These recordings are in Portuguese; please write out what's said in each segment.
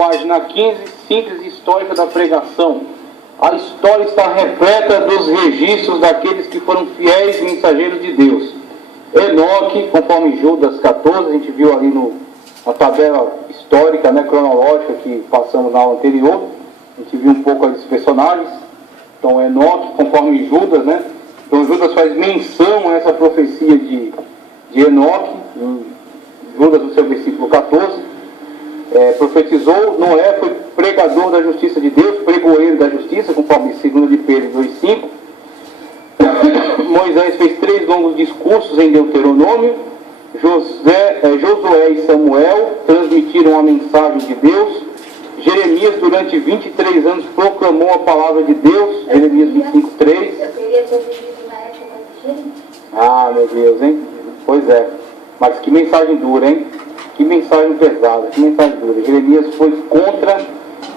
Página 15, síntese histórica da pregação. A história está repleta dos registros daqueles que foram fiéis mensageiros de Deus. Enoque, conforme Judas 14, a gente viu ali na tabela histórica, né, cronológica que passamos na aula anterior, a gente viu um pouco dos personagens. Então Enoque, conforme Judas, né? Então Judas faz menção a essa profecia de Enoque, em Judas no seu versículo 14. Profetizou. Noé foi pregador da justiça de Deus, pregoeiro da justiça, conforme 2 de Pedro 2,5. Moisés fez 3 longos discursos em Deuteronômio. Josué e Samuel transmitiram a mensagem de Deus. Jeremias, durante 23 anos, proclamou a palavra de Deus. Jeremias 25:3. Ah, meu Deus, hein? Pois é. Mas que mensagem dura, hein? Que mensagem pesada, que mensagem dura. Jeremias foi contra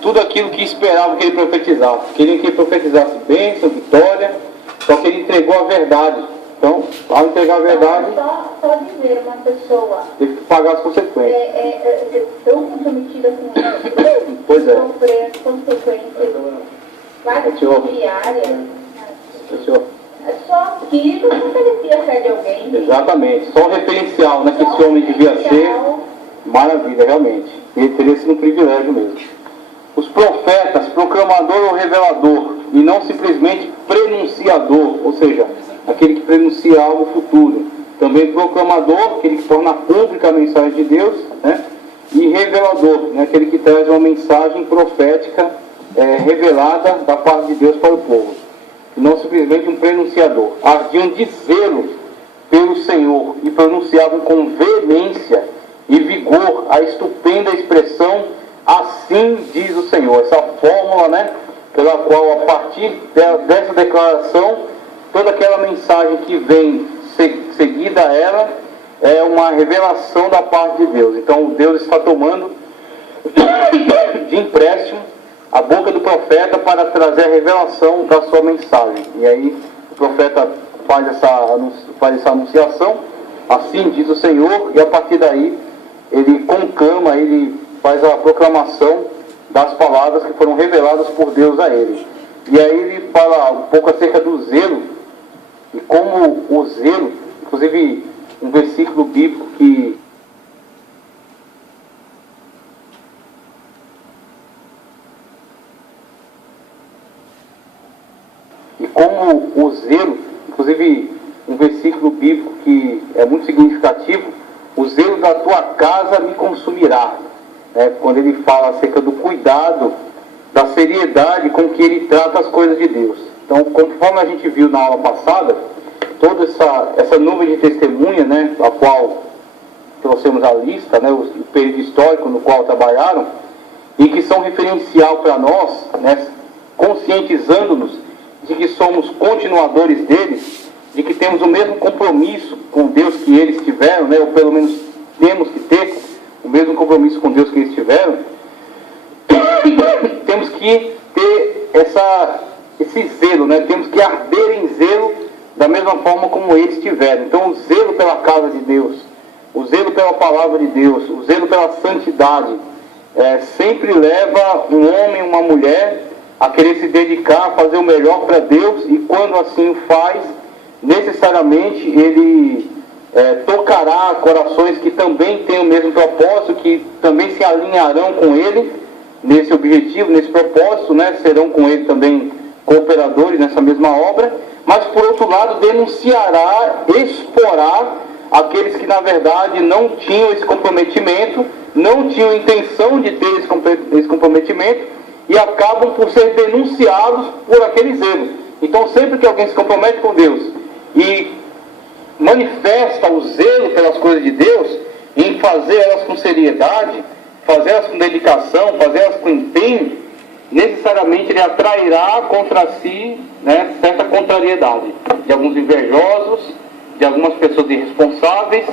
tudo aquilo que esperava que ele profetizasse. Queria que ele profetizasse bênção, vitória, só que ele entregou a verdade. Então, ao entregar a verdade, só dizer uma pessoa teve que pagar as consequências. Tão comprometida com isso, pois é. Sofrer as consequências quase diárias. Só aquilo não merecia a fé de alguém. Exatamente, só o referencial, né, que esse homem devia ser. Maravilha, realmente. Ele teria sido um privilégio mesmo. Os profetas, proclamador ou revelador, e não simplesmente prenunciador, ou seja, aquele que prenuncia algo futuro. Também proclamador, aquele que torna pública a mensagem de Deus, né? E revelador, né? Aquele que traz uma mensagem profética revelada da parte de Deus para o povo. E não simplesmente um prenunciador. Ardiam de zelo pelo Senhor e pronunciavam com veemência e vigor a estupenda expressão "assim diz o Senhor". Essa fórmula, né, pela qual, a partir dessa declaração, toda aquela mensagem que vem seguida a ela é uma revelação da parte de Deus. Então Deus está tomando de empréstimo a boca do profeta para trazer a revelação da sua mensagem. E aí o profeta faz essa anunciação, "assim diz o Senhor", e a partir daí ele conclama, ele faz a proclamação das palavras que foram reveladas por Deus a ele. E aí ele fala um pouco acerca do zelo, e como o zelo, inclusive um versículo bíblico que é muito significativo: "O zelo da tua casa me consumirá", quando ele fala acerca do cuidado, da seriedade com que ele trata as coisas de Deus. Então, conforme a gente viu na aula passada, toda essa nuvem de testemunha, né, a qual trouxemos a lista, né, o período histórico no qual trabalharam, e que são referencial para nós, né, conscientizando-nos de que somos continuadores deles, de que temos o mesmo compromisso com Deus que eles tiveram, né, ou pelo menos temos que ter o mesmo compromisso com Deus que eles tiveram. Temos que ter esse zelo, né? Temos que arder em zelo da mesma forma como eles tiveram. Então, o zelo pela casa de Deus, o zelo pela palavra de Deus, o zelo pela santidade, sempre leva um homem, uma mulher, a querer se dedicar, a fazer o melhor para Deus, e quando assim o faz, necessariamente ele tocará corações que também têm o mesmo propósito, que também se alinharão com ele nesse objetivo, nesse propósito, né? Serão com ele também cooperadores nessa mesma obra, mas por outro lado denunciará, exporá aqueles que na verdade não tinham esse comprometimento, não tinham intenção de ter esse comprometimento, e acabam por ser denunciados por aquele zelo. Então, sempre que alguém se compromete com Deus e manifesta o zelo pelas coisas de Deus, em fazer elas com seriedade, fazer elas com dedicação, fazer elas com empenho, necessariamente ele atrairá contra si, né, certa contrariedade de alguns invejosos, de algumas pessoas irresponsáveis,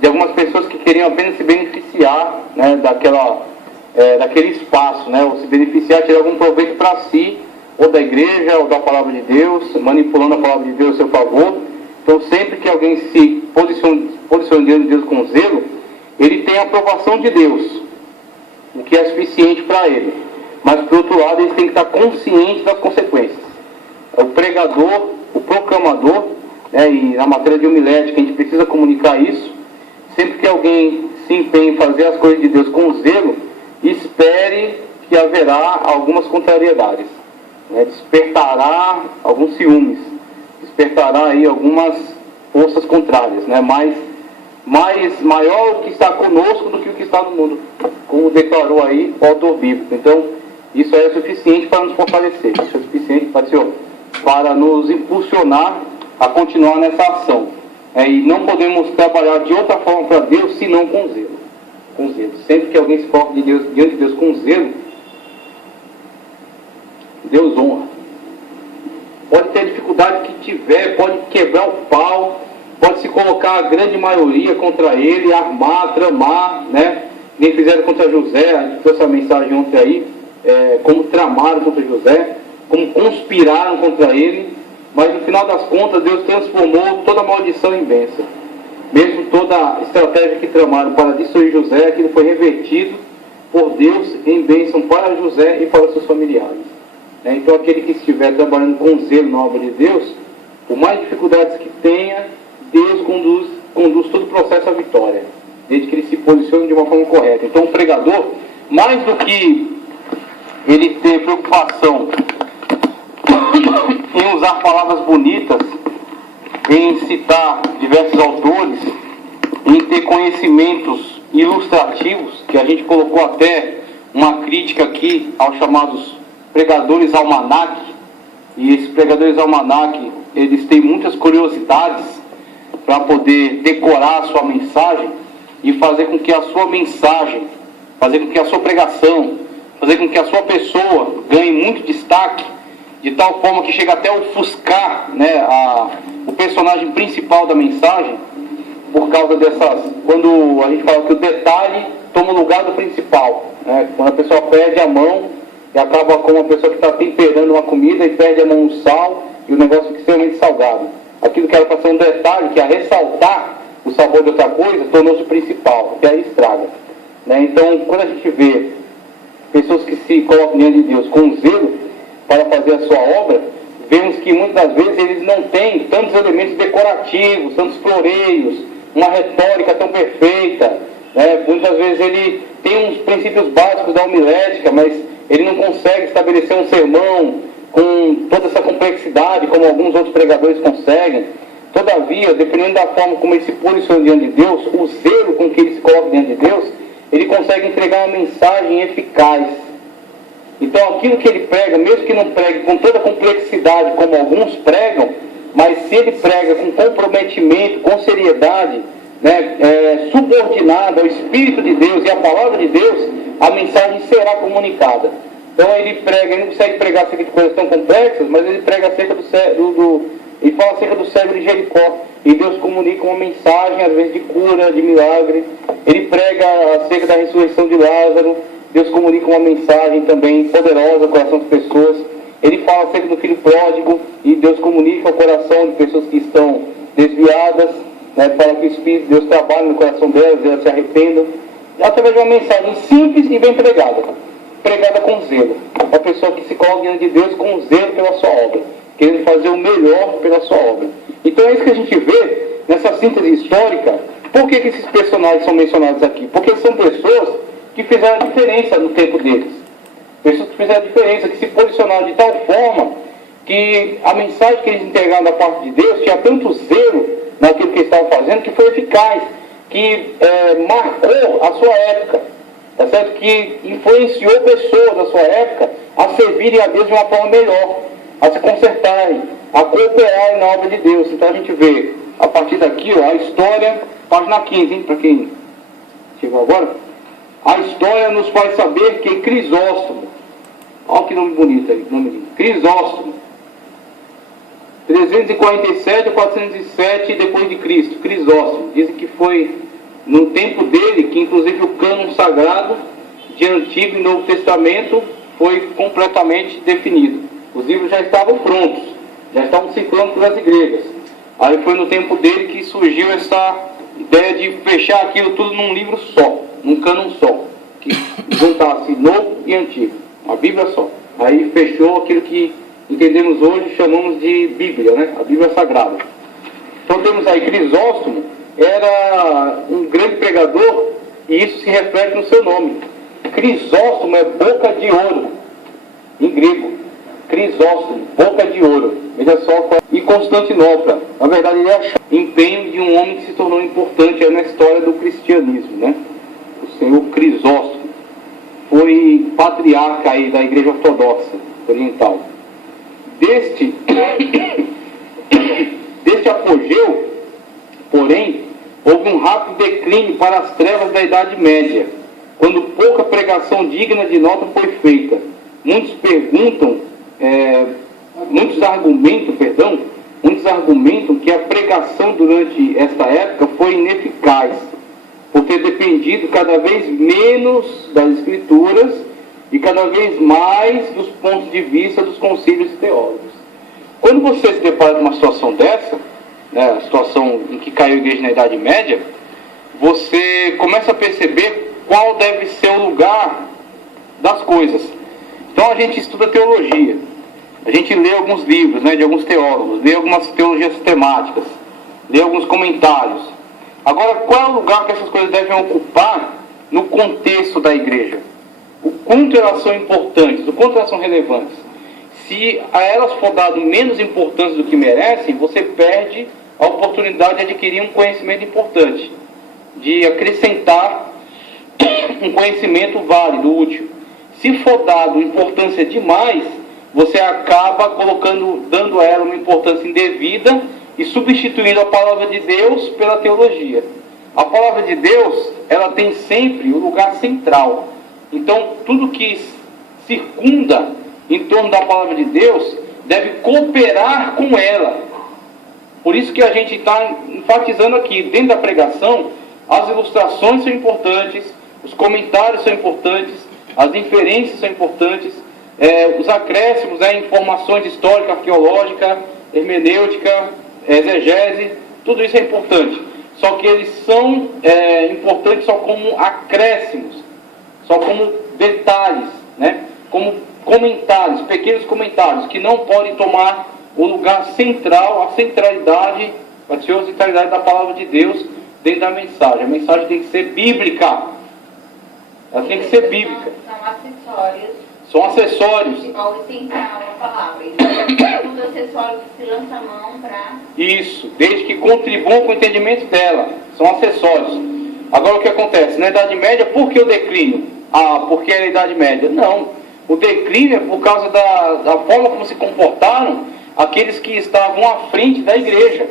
de algumas pessoas que queriam apenas se beneficiar, né, daquele espaço, né, ou se beneficiar, tirar algum proveito para si, ou da igreja, ou da palavra de Deus, manipulando a palavra de Deus a seu favor. Então, sempre que alguém se posiciona diante de Deus com zelo, ele tem a aprovação de Deus. o que é suficiente para ele. Mas, por outro lado, eles têm que estar conscientes das consequências. O pregador, o proclamador, e na matéria de homilética a gente precisa comunicar isso. Sempre que alguém se empenha em fazer as coisas de Deus com zelo, espere que haverá algumas contrariedades. Despertará alguns ciúmes, despertará aí algumas forças contrárias, mas maior o que está conosco do que o que está no mundo, como declarou aí o autor bíblico. Então, isso é suficiente para nos fortalecer, isso é suficiente para nos impulsionar a continuar nessa ação. E não podemos trabalhar de outra forma para Deus, senão com zelo. Com zelo. Sempre que alguém se coloca diante de Deus com zelo, Deus honra. Pode ter a dificuldade que tiver, pode quebrar o pau, pode se colocar a grande maioria contra ele, armar, tramar, Nem fizeram contra José, a gente trouxe essa mensagem ontem aí, como tramaram contra José, como conspiraram contra ele, mas no final das contas Deus transformou toda a maldição em bênção. Mesmo toda a estratégia que tramaram para destruir José, aquilo foi revertido por Deus em bênção para José e para seus familiares. Então aquele que estiver trabalhando com zelo na obra de Deus, por mais dificuldades que tenha, Deus conduz todo o processo à vitória, desde que ele se posicione de uma forma correta. Então o pregador, mais do que ele ter preocupação em usar palavras bonitas, em citar diversos autores, em ter conhecimentos ilustrativos, que a gente colocou até uma crítica aqui aos chamados pregadores almanac, e esses pregadores almanac, eles têm muitas curiosidades para poder decorar a sua mensagem e fazer com que a sua mensagem, fazer com que a sua pregação, fazer com que a sua pessoa ganhe muito destaque, de tal forma que chega até a ofuscar o personagem principal da mensagem, por causa dessas... Quando a gente fala que o detalhe toma o lugar do principal, quando a pessoa perde a mão e acaba como uma pessoa que está temperando uma comida e perde a mão no sal e o negócio fica extremamente salgado. Aquilo que era para ser um detalhe, que é ressaltar o sabor de outra coisa, tornou-se o principal, que aí estraga. Então, quando a gente vê pessoas que se colocam diante de Deus com zelo para fazer a sua obra, vemos que muitas das vezes eles não têm tantos elementos decorativos, tantos floreios, uma retórica tão perfeita. Muitas vezes ele tem uns princípios básicos da homilética, mas ele não consegue estabelecer um sermão com toda essa complexidade, como alguns outros pregadores conseguem. Todavia, dependendo da forma como ele se posiciona diante de Deus, o zelo com que ele se coloca diante de Deus, ele consegue entregar uma mensagem eficaz. Então aquilo que ele prega, mesmo que não pregue com toda a complexidade como alguns pregam, mas se ele prega com comprometimento, com seriedade, subordinado ao Espírito de Deus e à Palavra de Deus, a mensagem será comunicada. Então ele não consegue pregar acerca de coisas tão complexas, mas ele prega acerca ele fala acerca do cego de Jericó, e Deus comunica uma mensagem, às vezes de cura, de milagre. Ele prega acerca da ressurreição de Lázaro, Deus comunica uma mensagem também poderosa ao coração das pessoas. Ele fala acerca do filho pródigo, e Deus comunica ao coração de pessoas que estão desviadas, fala que o Espírito de Deus trabalha no coração delas, e elas se arrependam, através de uma mensagem simples e bem pregada com zelo. Uma pessoa que se coloca diante de Deus com zelo pela sua obra, querendo fazer o melhor pela sua obra. Então é isso que a gente vê nessa síntese histórica. Por que esses personagens são mencionados aqui? Porque são pessoas que fizeram a diferença no tempo deles. Pessoas que fizeram a diferença, que se posicionaram de tal forma que a mensagem que eles entregaram da parte de Deus tinha tanto zelo naquilo que eles estavam fazendo, que foi eficaz, que marcou a sua época, tá certo? Que influenciou pessoas da sua época a servirem a Deus de uma forma melhor, a se consertarem, a cooperarem na obra de Deus. Então a gente vê, a partir daqui, a história, página 15, para quem chegou agora, a história nos faz saber que Crisóstomo, olha que nome bonito aí, nome lindo, Crisóstomo, 347 a 407 depois de Cristo, Crisóstomo, dizem que foi no tempo dele que inclusive o cânon sagrado de Antigo e Novo Testamento foi completamente definido. Os livros já estavam prontos, já estavam circulando pelas igrejas. Aí foi no tempo dele que surgiu essa ideia de fechar aquilo tudo num livro só, num cânon só. que juntasse Novo e Antigo, uma Bíblia só. Aí fechou aquilo que entendemos hoje, chamamos de Bíblia, né? A Bíblia Sagrada. Então temos aí Crisóstomo, era um grande pregador, e isso se reflete no seu nome. Crisóstomo é boca de ouro, em grego. Crisóstomo, boca de ouro. Veja só, e Constantinopla. Na verdade, ele é empenho de um homem que se tornou importante na história do cristianismo, né? O senhor Crisóstomo foi patriarca aí da Igreja Ortodoxa Oriental. Deste apogeu, porém, houve um rápido declínio para as trevas da Idade Média, quando pouca pregação digna de nota foi feita. Muitos argumentam que a pregação durante esta época foi ineficaz, por ter dependido cada vez menos das Escrituras e cada vez mais dos pontos de vista dos concílios teólogos. Quando você se depara com uma situação dessa, né, a situação em que caiu a igreja na Idade Média, você começa a perceber qual deve ser o lugar das coisas. Então a gente estuda teologia, a gente lê alguns livros, né, de alguns teólogos, lê algumas teologias sistemáticas, lê alguns comentários. Agora, qual é o lugar que essas coisas devem ocupar no contexto da igreja? O quanto elas são importantes, o quanto elas são relevantes. Se a elas for dado menos importância do que merecem, você perde a oportunidade de adquirir um conhecimento importante, de acrescentar um conhecimento válido, útil. Se for dado importância demais, você acaba dando a ela uma importância indevida e substituindo a palavra de Deus pela teologia. A palavra de Deus, ela tem sempre o lugar central. Então, tudo que circunda em torno da palavra de Deus deve cooperar com ela. Por isso que a gente está enfatizando aqui, dentro da pregação, as ilustrações são importantes, os comentários são importantes, as inferências são importantes, os acréscimos, informações históricas, arqueológicas, hermenêutica, exegese, tudo isso é importante. Só que eles são importantes só como acréscimos, só como detalhes, né? Como comentários, pequenos comentários, que não podem tomar o lugar central, a centralidade da palavra de Deus dentro da mensagem. A mensagem tem que ser bíblica. Ela tem que ser bíblica. São acessórios. São acessórios. Ao central a palavra. Então, os acessórios que se lança a mão para... Isso, desde que contribuam com o entendimento dela. São acessórios. Agora o que acontece? Na Idade Média, por que o declínio? Porque era a Idade Média? Não. O declínio é por causa da forma como se comportaram aqueles que estavam à frente da igreja.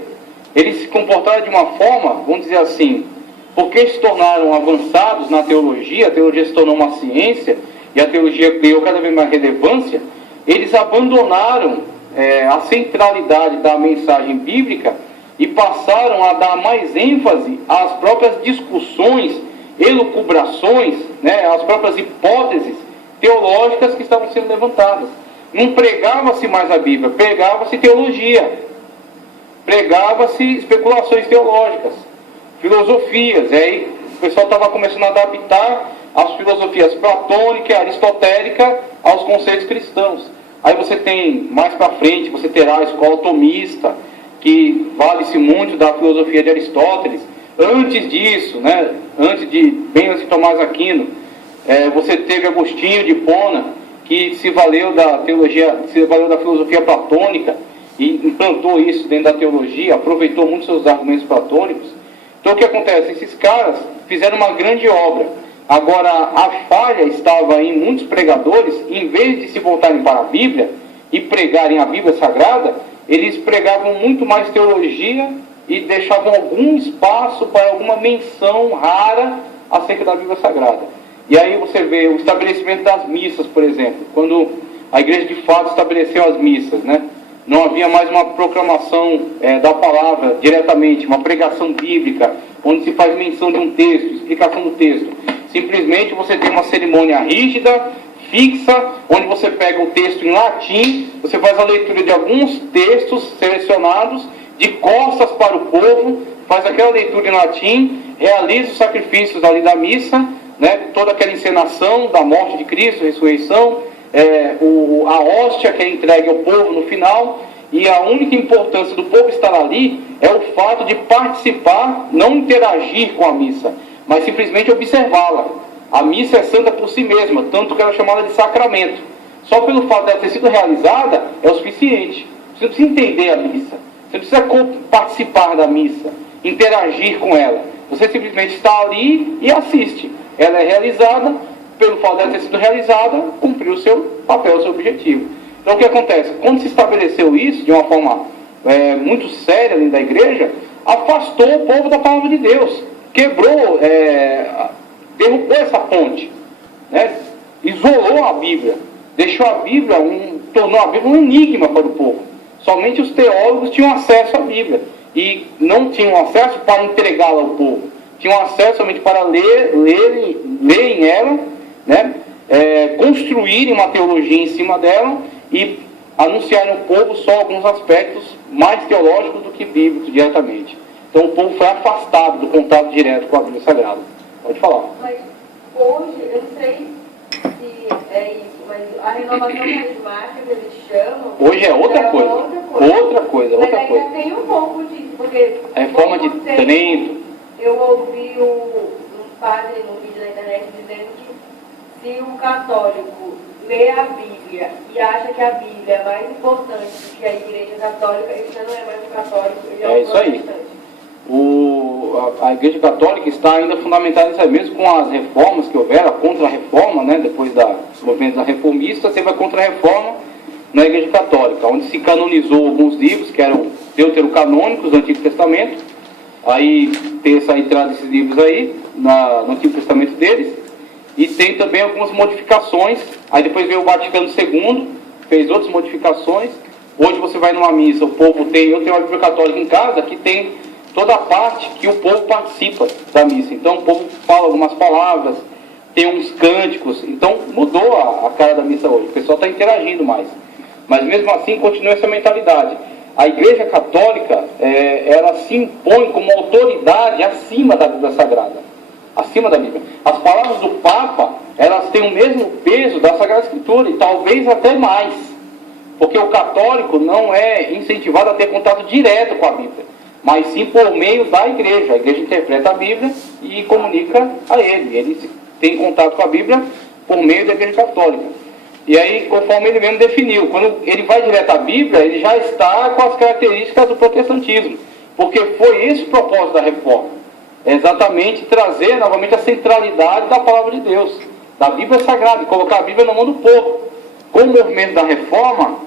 Eles se comportaram de uma forma, vamos dizer assim, porque se tornaram avançados na teologia, a teologia se tornou uma ciência, e a teologia ganhou cada vez mais relevância, eles abandonaram a centralidade da mensagem bíblica e passaram a dar mais ênfase às próprias discussões, elucubrações, né, às próprias hipóteses teológicas que estavam sendo levantadas. Não pregava-se mais a Bíblia, pregava-se teologia, pregava-se especulações teológicas, filosofias. Aí o pessoal estava começando a adaptar as filosofias platônica e aristotélica aos conceitos cristãos. Aí você tem, mais para frente, você terá a escola tomista, que vale-se muito da filosofia de Aristóteles. Antes disso, né, antes de Tomás Aquino, você teve Agostinho de Hipona, que se valeu da filosofia platônica e implantou isso dentro da teologia, aproveitou muito seus argumentos platônicos. Então o que acontece? Esses caras fizeram uma grande obra. Agora, a falha estava em muitos pregadores, em vez de se voltarem para a Bíblia e pregarem a Bíblia Sagrada, eles pregavam muito mais teologia e deixavam algum espaço para alguma menção rara acerca da Bíblia Sagrada. E aí você vê o estabelecimento das missas, por exemplo, quando a igreja de fato estabeleceu as missas, né? Não havia mais uma proclamação da palavra diretamente, uma pregação bíblica, onde se faz menção de um texto, explicação do texto. Simplesmente você tem uma cerimônia rígida, fixa, onde você pega o texto em latim, você faz a leitura de alguns textos selecionados, de costas para o povo, faz aquela leitura em latim, realiza os sacrifícios ali da missa, né, toda aquela encenação da morte de Cristo, ressurreição, a hóstia que é entregue ao povo no final, e a única importância do povo estar ali é o fato de participar, não interagir com a missa, mas simplesmente observá-la. A missa é santa por si mesma, tanto que ela é chamada de sacramento. Só pelo fato dela ter sido realizada é o suficiente. Você não precisa entender a missa, você não precisa participar da missa, interagir com ela. Você simplesmente está ali e assiste. Ela é realizada, pelo fato dela ter sido realizada, cumpriu o seu papel, o seu objetivo. Então o que acontece? Quando se estabeleceu isso de uma forma muito séria dentro da igreja, afastou o povo da palavra de Deus, quebrou, derrubou essa ponte, né? Isolou a Bíblia, deixou a Bíblia, tornou a Bíblia um enigma para o povo. Somente os teólogos tinham acesso à Bíblia, e não tinham acesso para entregá-la ao povo, tinham acesso somente para lerem ela, né? Construírem uma teologia em cima dela e anunciarem ao povo só alguns aspectos mais teológicos do que bíblicos diretamente. Então o povo foi afastado do contato direto com a Bíblia Sagrada. Pode falar. Mas hoje, eu não sei se é isso, mas a renovação carismática que eles chamam... Hoje é outra coisa. Outra coisa. Mas ainda tem um pouco disso, porque... A reforma de Trento. Eu ouvi um padre no vídeo na internet dizendo que se o católico lê a Bíblia e acha que a Bíblia é mais importante do que a Igreja Católica, ele já não é mais um católico, ele é um isso aí. A Igreja Católica está ainda fundamentada nisso aí, mesmo com as reformas que houveram, a contra-reforma, né, depois do movimento da reformista, teve a contra-reforma na Igreja Católica, onde se canonizou alguns livros que eram deuterocanônicos do Antigo Testamento. Aí tem essa entrada desses livros aí no Antigo Testamento deles, e tem também algumas modificações. Aí depois veio o Vaticano II, fez outras modificações. Hoje você vai numa missa, eu tenho uma Bíblia Católica em casa que tem toda a parte que o povo participa da missa. Então o povo fala algumas palavras, tem uns cânticos. Então mudou a cara da missa hoje, o pessoal está interagindo mais. Mas mesmo assim continua essa mentalidade. A Igreja Católica, ela se impõe como autoridade acima da Bíblia Sagrada. Acima da Bíblia. As palavras do Papa, elas têm o mesmo peso da Sagrada Escritura, e talvez até mais. Porque o católico não é incentivado a ter contato direto com a Bíblia, mas sim por meio da igreja. A igreja interpreta a Bíblia e comunica a ele. Ele tem contato com a Bíblia por meio da Igreja Católica. E aí, conforme ele mesmo definiu, quando ele vai direto à Bíblia, ele já está com as características do protestantismo. Porque foi esse o propósito da reforma. É exatamente trazer novamente a centralidade da palavra de Deus, da Bíblia Sagrada, e colocar a Bíblia na mão do povo. Com o movimento da reforma,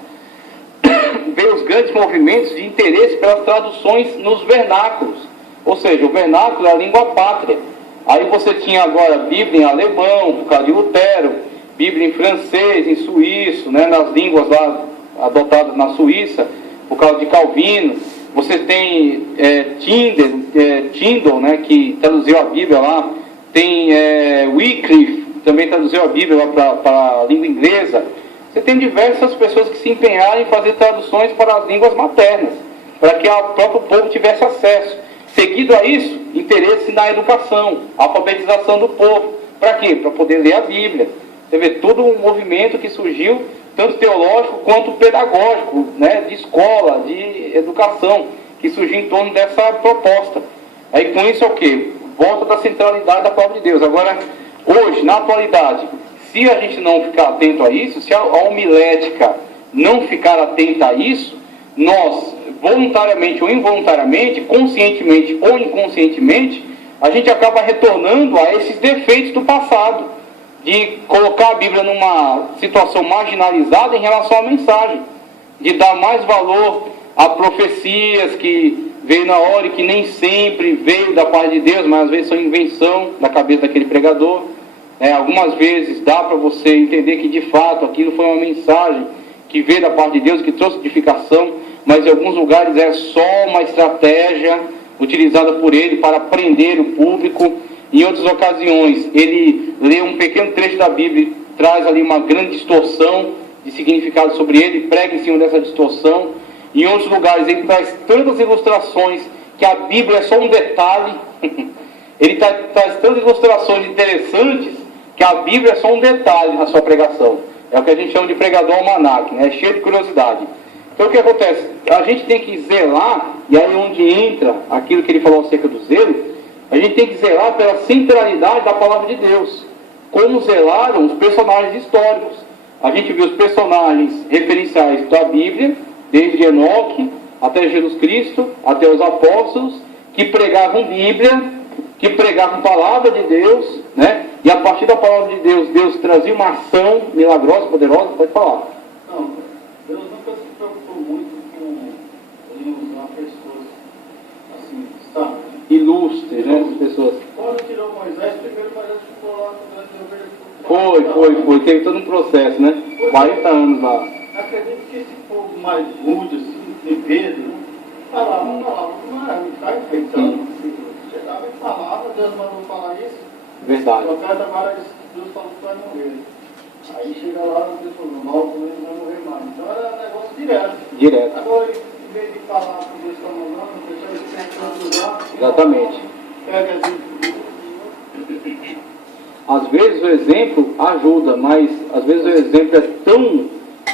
veio os grandes movimentos de interesse pelas traduções nos vernáculos. Ou seja, o vernáculo é a língua pátria. Aí você tinha agora Bíblia em alemão, por causa de Lutero, Bíblia em francês, em suíço, né, nas línguas lá adotadas na Suíça, por causa de Calvino. Você tem Tyndale, né, que traduziu a Bíblia lá. Tem Wycliffe, também traduziu a Bíblia para a língua inglesa. Você tem diversas pessoas que se empenharam em fazer traduções para as línguas maternas, para que o próprio povo tivesse acesso. Seguido a isso, interesse na educação, alfabetização do povo. Para quê? Para poder ler a Bíblia. Você vê todo um movimento que surgiu, tanto teológico quanto pedagógico, né, de escola, de educação, que surgiu em torno dessa proposta. Aí com isso é o quê? Volta da centralidade da palavra de Deus. Agora, hoje, na atualidade, se a gente não ficar atento a isso, se a homilética não ficar atenta a isso, nós, voluntariamente ou involuntariamente, conscientemente ou inconscientemente, a gente acaba retornando a esses defeitos do passado, de colocar a Bíblia numa situação marginalizada em relação à mensagem, de dar mais valor a profecias que veio na hora e que nem sempre veio da parte de Deus, mas às vezes são invenção da cabeça daquele pregador. Algumas vezes dá para você entender que de fato aquilo foi uma mensagem que veio da parte de Deus, que trouxe edificação, mas em alguns lugares é só uma estratégia utilizada por ele para prender o público. Em outras ocasiões, ele lê um pequeno trecho da Bíblia e traz ali uma grande distorção de significado sobre ele, prega em cima dessa distorção. Em outros lugares, ele traz tantas ilustrações que a Bíblia é só um detalhe, ele traz tantas ilustrações interessantes que a Bíblia é só um detalhe na sua pregação. É o que a gente chama de pregador almanaque, né? É cheio de curiosidade. Então o que acontece? A gente tem que zelar, e aí onde entra aquilo que ele falou acerca do zelo, a gente tem que zelar pela centralidade da palavra de Deus. Como zelaram os personagens históricos. A gente viu os personagens referenciais da Bíblia, desde Enoque até Jesus Cristo, até os apóstolos, que pregavam Bíblia, que pregavam palavra de Deus, né? E a partir da palavra de Deus, Deus trazia uma ação milagrosa, poderosa. Pode falar. Não, Deus nunca se preocupou muito em usar pessoas assim, sabe? Ilustres, né? As pessoas. Quando tirou Moisés, primeiro Moisés ficou lá com as ovelhas. Foi. Teve todo um processo, né? 40 anos lá. Acredito que esse povo mais rude, assim, de Pedro, falava, não está enfeitando. Chegava e falava, Deus mandou falar isso. Verdade. O profeta agora, Deus falou que vai morrer. Aí chega lá, Deus falou, mal, também não vai morrer mais. Então era um negócio direto. Agora, em vez de falar que Deus está mandando, a pessoa tem que usar. Exatamente. Pega assim. Às vezes o exemplo ajuda, mas às vezes o exemplo é tão...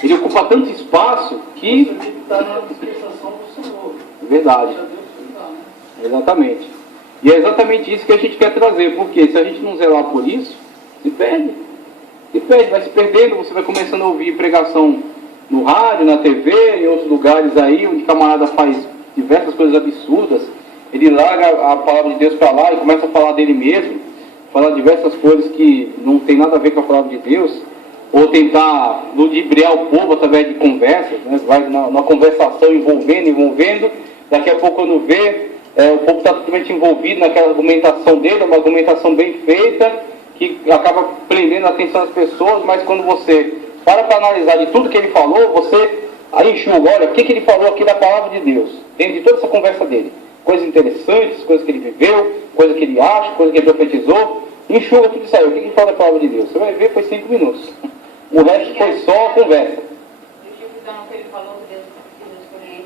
ele ocupa tanto espaço que... Você tem que estar na dispensação do Senhor. Verdade. Deixa Deus cuidar, né? Exatamente. E é exatamente isso que a gente quer trazer, porque se a gente não zelar por isso, se perde. Vai se perdendo, você vai começando a ouvir pregação no rádio, na TV, em outros lugares aí, onde o camarada faz diversas coisas absurdas, ele larga a palavra de Deus para lá e começa a falar dele mesmo, falar diversas coisas que não tem nada a ver com a palavra de Deus, ou tentar ludibriar o povo através de conversas, né? Vai numa conversação envolvendo, daqui a pouco quando vê, o povo está totalmente envolvido naquela argumentação dele, uma argumentação bem feita, que acaba prendendo a atenção das pessoas, mas quando você para analisar de tudo que ele falou, você aí enxuga, olha, o que ele falou aqui da palavra de Deus, dentro de toda essa conversa dele. Coisas interessantes, coisas que ele viveu, coisas que ele acha, coisas que ele profetizou, enxuga tudo isso aí. O que ele fala da palavra de Deus? Você vai ver, foi 5 minutos. O resto foi só conversa. Justificando o que ele falou, que Deus escolheu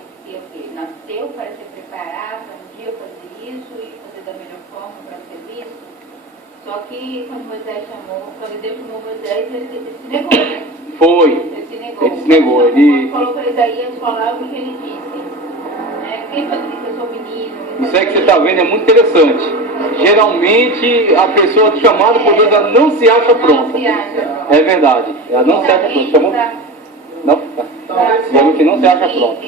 que nasceu para se preparar, para um dia fazer isso e fazer da melhor forma para ser visto. Só que quando Deus chamou Moisés, ele se negou, né? Foi. Ele se negou. Ele falou para Isaías falar o que ele disse. Quem foi que disse eu sou menino? Isso é que você está vendo, é muito interessante. Geralmente a pessoa chamada por Deus, ela não se acha pronta. É verdade. Ela não se acha pronta. Chamou? Não? Geralmente não se acha pronta.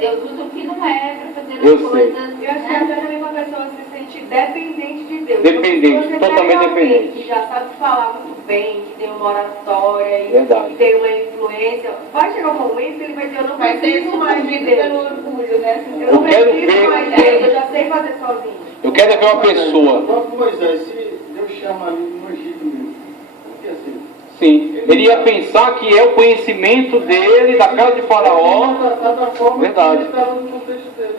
Deus usa o que não é para fazer Eu as sei. coisas. Eu acho que até também uma pessoa se sente dependente de Deus. Dependente, Você totalmente pega alguém dependente. que já sabe falar muito bem, que tem uma oratória e Verdade. tem uma influência. Vai chegar um momento que ele vai dizer, eu não preciso mais de Deus. Pelo orgulho, né? Eu não quero preciso ver- mais de Deus, eu já sei fazer sozinho. Eu quero ver uma O pessoa. próprio Moisés, se Deus chama ali no Egito mesmo, o que é assim? Sim, ele ia pensar que é o conhecimento dele, da casa de Faraó. Da forma Verdade. que ele estava no contexto dele.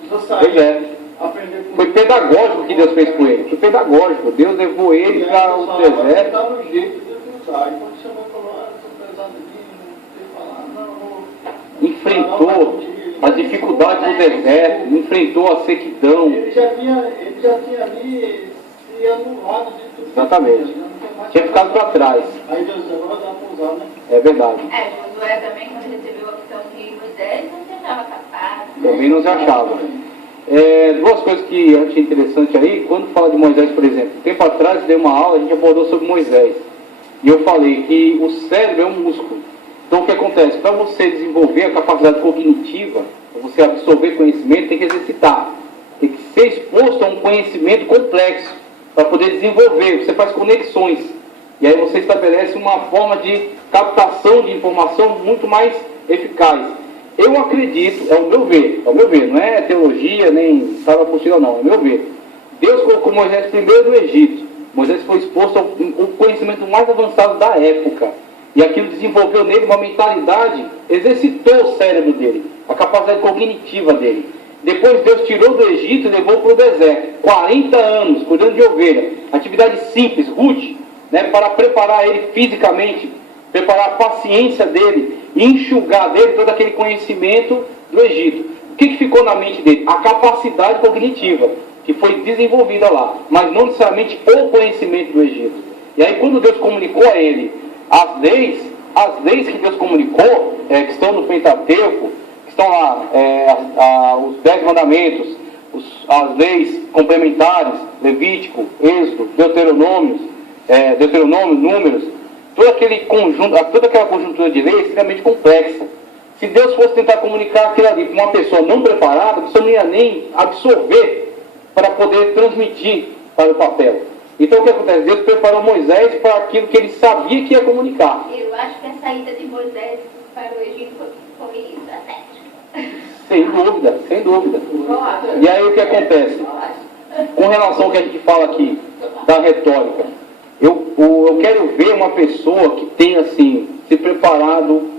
Precisa Pois sair, é. aprender com Foi pedagógico o que Deus fez com ele. Foi pedagógico. Deus levou ele para o deserto. Está no jeito de usar. E quando chamou e falou, sou pesadinho, não sei falar, não. Enfrentou as dificuldades do deserto, enfrentou a sequidão. Ele já tinha ali se anulado de tudo. Exatamente. Tinha ficado para trás. Aí Deus agora dá para usar, né? É verdade. Josué também, quando recebeu a missão de Moisés, não se achava capaz. Também não se achava. Duas coisas que eu achei interessante aí, quando fala de Moisés, por exemplo, tempo atrás dei uma aula, a gente abordou sobre Moisés. E eu falei que o cérebro é um músculo. Então o que acontece? Para você desenvolver a capacidade cognitiva, para você absorver conhecimento, tem que exercitar. Tem que ser exposto a um conhecimento complexo para poder desenvolver. Você faz conexões. E aí você estabelece uma forma de captação de informação muito mais eficaz. Eu acredito, é o meu ver, não é teologia, nem estava apostila não, é o meu ver. Deus colocou Moisés primeiro no Egito. Moisés foi exposto ao conhecimento mais avançado da época. E aquilo desenvolveu nele uma mentalidade, exercitou o cérebro dele, a capacidade cognitiva dele. Depois Deus tirou do Egito e levou para o deserto. 40 anos, cuidando de ovelha. Atividade simples, rude, né, para preparar ele fisicamente, preparar a paciência dele, e enxugar dele todo aquele conhecimento do Egito. O que ficou na mente dele? A capacidade cognitiva, que foi desenvolvida lá, mas não necessariamente o conhecimento do Egito. E aí quando Deus comunicou a ele as leis que Deus comunicou, que estão no Pentateuco, que estão lá, os 10 mandamentos, as leis complementares, Levítico, Êxodo, Deuteronômio, Números, todo aquele conjunto, toda aquela conjuntura de leis é extremamente complexa. Se Deus fosse tentar comunicar aquilo ali para uma pessoa não preparada, a pessoa não ia nem absorver para poder transmitir para o papel. Então o que acontece? Deus preparou Moisés para aquilo que ele sabia que ia comunicar. Eu acho que a saída de Moisés para o Egito foi estratégica. Sem dúvida, sem dúvida. E aí o que acontece? Com relação ao que a gente fala aqui, da retórica, eu quero ver uma pessoa que tenha assim, se preparado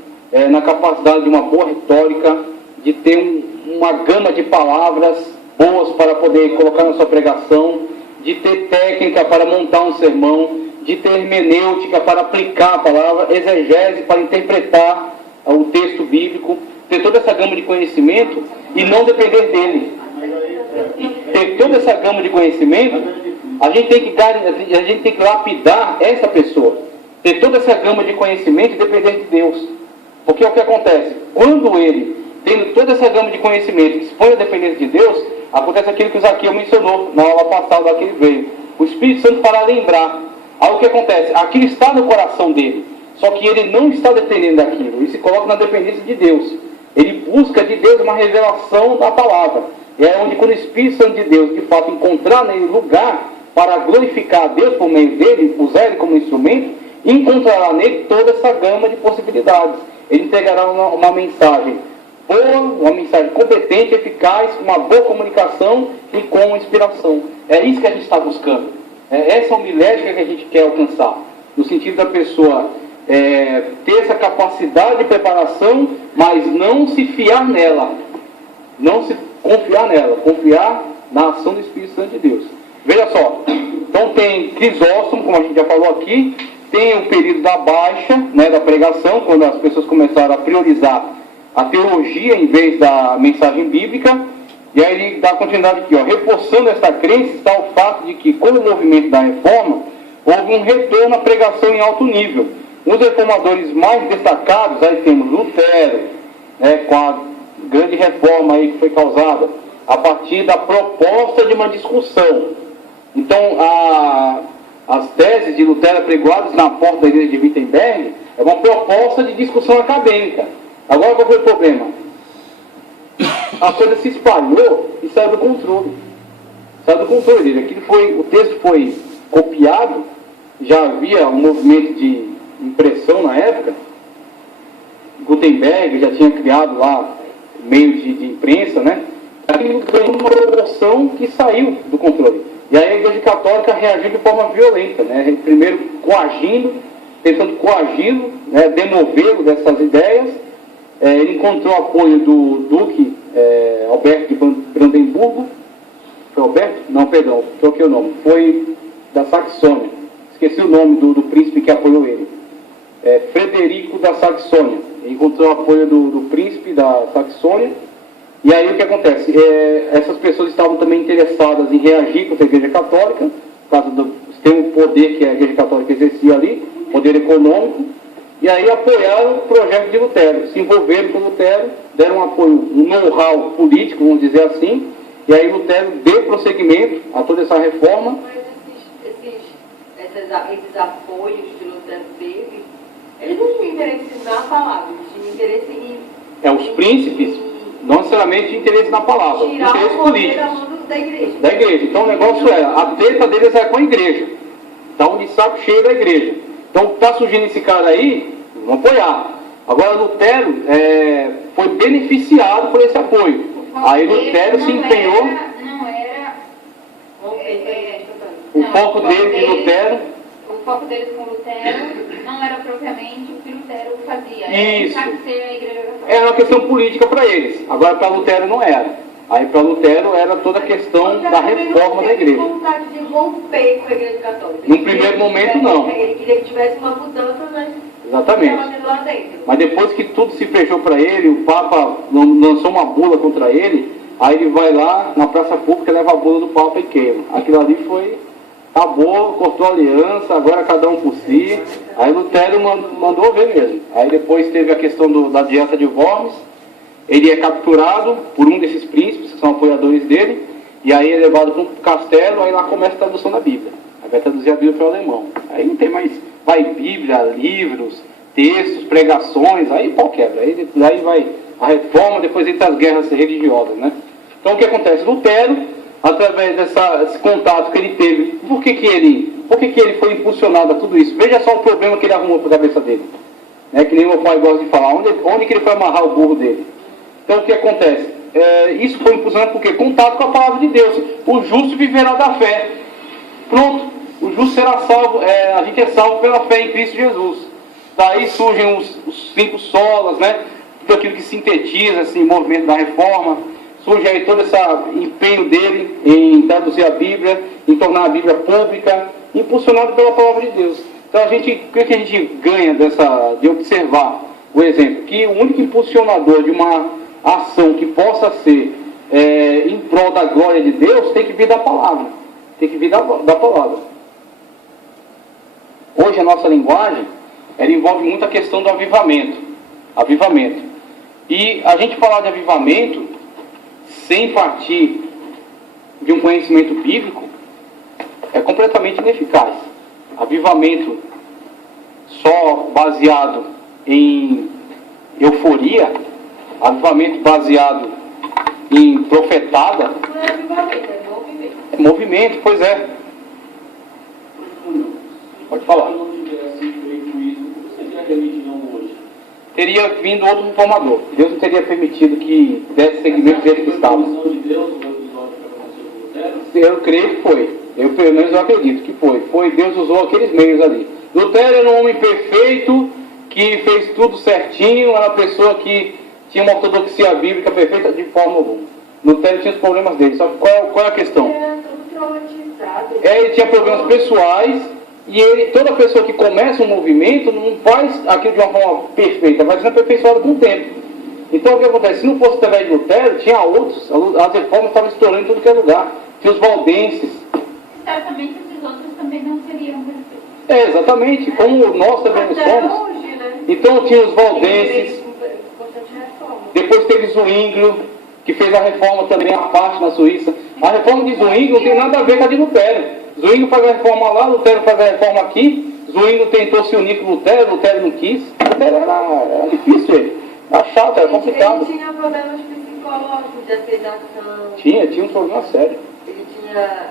na capacidade de uma boa retórica, de ter uma gama de palavras boas para poder colocar na sua pregação, de ter técnica para montar um sermão, de ter hermenêutica para aplicar a palavra, exegese para interpretar o texto bíblico, ter toda essa gama de conhecimento e não depender dele. Ter toda essa gama de conhecimento, a gente tem que lapidar essa pessoa. Ter toda essa gama de conhecimento e depender de Deus. Porque é o que acontece? Quando ele, tendo toda essa gama de conhecimento, se põe a dependência de Deus, acontece aquilo que o Zaqueu mencionou na aula passada que ele veio. O Espírito Santo para lembrar. Aí o que acontece? Aquilo está no coração dele. Só que ele não está dependendo daquilo. Ele se coloca na dependência de Deus. Ele busca de Deus uma revelação da palavra. E é onde, quando o Espírito Santo de Deus, de fato, encontrar nele lugar para glorificar a Deus por meio dele, usar ele como instrumento, encontrará nele toda essa gama de possibilidades. Ele entregará uma mensagem boa, uma mensagem competente, eficaz, uma boa comunicação e com inspiração. É isso que a gente está buscando. Essa homilética que a gente quer alcançar. No sentido da pessoa ter essa capacidade de preparação, mas não se fiar nela. Não se confiar nela. Confiar na ação do Espírito Santo de Deus. Veja só. Então tem Crisóstomo, como a gente já falou aqui. Tem o período da baixa, da pregação, quando as pessoas começaram a priorizar a teologia em vez da mensagem bíblica. E aí ele dá continuidade aqui, reforçando essa crença está o fato de que, com o movimento da reforma, houve um retorno à pregação em alto nível. Os reformadores mais destacados, aí temos Lutero, com a grande reforma aí que foi causada, a partir da proposta de uma discussão. Então, as teses de Lutero pregoadas na porta da igreja de Wittenberg é uma proposta de discussão acadêmica. Agora, qual foi o problema? A coisa se espalhou e saiu do controle. Saiu do controle dele. O texto foi copiado, já havia um movimento de impressão na época. Gutenberg já tinha criado lá meios de imprensa, Aquilo ganhou uma proporção que saiu do controle. E aí a Igreja Católica reagiu de forma violenta, Primeiro tentando coagi-lo, demovê-lo dessas ideias. Ele encontrou apoio do Duque Alberto de Brandemburgo. Foi Alberto? Não, perdão, troquei o nome. Foi da Saxônia. Esqueci o nome do príncipe que apoiou ele. Frederico da Saxônia. Ele encontrou apoio do príncipe da Saxônia. E aí o que acontece? Essas pessoas estavam também interessadas em reagir contra a Igreja Católica, por causa tem um poder que a Igreja Católica exercia ali, poder econômico, e aí apoiaram o projeto de Lutero, se envolveram com Lutero, deram um apoio, um know-how político, vamos dizer assim, e aí Lutero deu prosseguimento a toda essa reforma. Mas esses apoios que Lutero teve, eles não tinham interesse na palavra, eles tinham interesse em... Os príncipes... Não necessariamente interesse na palavra, interesse político. Da igreja. Então o negócio a treta deles é com a igreja. Estavam de saco cheio da igreja. Então está surgindo esse cara aí, vamos apoiar. Agora Lutero foi beneficiado por esse apoio. Aí Lutero se empenhou. O foco dele de Lutero. O foco deles com Lutero não era propriamente o que Lutero fazia. Isso. Ser a igreja católica. Era uma questão política para eles. Agora para Lutero não era. Aí para Lutero era toda a questão da reforma da igreja. Vontade de romper com a igreja católica. Num primeiro momento não. Ele queria que tivesse uma mudança, mas exatamente. Lá dentro. Mas depois que tudo se fechou para ele, o Papa lançou uma bula contra ele, Aí ele vai lá na praça pública, leva a bula do Papa e queima. Aquilo ali foi, acabou, cortou a aliança, agora cada um por si. Aí Lutero mandou ver mesmo. Aí depois teve a questão da dieta de Worms. Ele é capturado por um desses príncipes, que são apoiadores dele, e aí é levado para um castelo, aí lá começa a tradução da Bíblia. Aí vai traduzir a Bíblia para o alemão. Aí não tem mais, vai Bíblia, livros, textos, pregações, aí pau quebra. Aí vai a reforma, depois entra as guerras religiosas, né? Então o que acontece? Lutero, através desse contato que ele teve, por que ele foi impulsionado a tudo isso? Veja só o problema que ele arrumou para a cabeça dele. Né? Que nem meu pai gosta de falar, onde que ele foi amarrar o burro dele? Então o que acontece? Isso foi impulsionado por quê? Contato com a palavra de Deus. O justo viverá da fé. Pronto, o justo será salvo, a gente é salvo pela fé em Cristo Jesus. Daí surgem os 5 solas, né? Tudo aquilo que sintetiza esse movimento da reforma. Surge aí todo esse empenho dele em traduzir a Bíblia, em tornar a Bíblia pública, impulsionado pela palavra de Deus. Então o que a gente ganha de observar o exemplo? Que o único impulsionador de uma ação que possa ser em prol da glória de Deus tem que vir da palavra. Tem que vir da palavra. Hoje a nossa linguagem ela envolve muito a questão do avivamento. Avivamento. E a gente falar de avivamento sem partir de um conhecimento bíblico é completamente ineficaz. Avivamento só baseado em euforia, avivamento baseado em profetada, Não é avivamento, é movimento. é movimento, pois é. Pode falar. Se não tivesse feito isso, o que você teria permitido hoje? Teria vindo outro reformador. Deus não teria permitido que desse seguimento dele que estava. A missão de Deus, o episódio que aconteceu com Lutero? Eu creio que foi. Eu pelo menos eu acredito que foi. Deus usou aqueles meios ali. Lutero era um homem perfeito, que fez tudo certinho, era uma pessoa que tinha uma ortodoxia bíblica perfeita de forma alguma. Lutero tinha os problemas dele. Só que qual é a questão? Era tudo traumatizado. Ele tinha problemas pessoais, e toda pessoa que começa um movimento não faz aquilo de uma forma perfeita, vai sendo aperfeiçoado com o tempo. Então o que acontece? Se não fosse através de Lutero, tinha outros, as reformas estavam estourando em tudo que é lugar. Tinha os valdenses. Certamente esses outros também não seriam perfeitos. Exatamente, como nós também não Até somos. hoje, né? Então tinha os valdenses, Constante reforma. depois teve Zwinglio, que fez a reforma também, a parte na Suíça. A reforma de Zwinglio não tem nada a ver com a de Lutero. Zwinglio faz a reforma lá, Lutero faz a reforma aqui. Zwinglio tentou se unir com Lutero não quis. Lutero era difícil ele. Era chato, era complicado. Ele tinha problemas psicológicos de aceitação. Tinha um problema sério. Ele tinha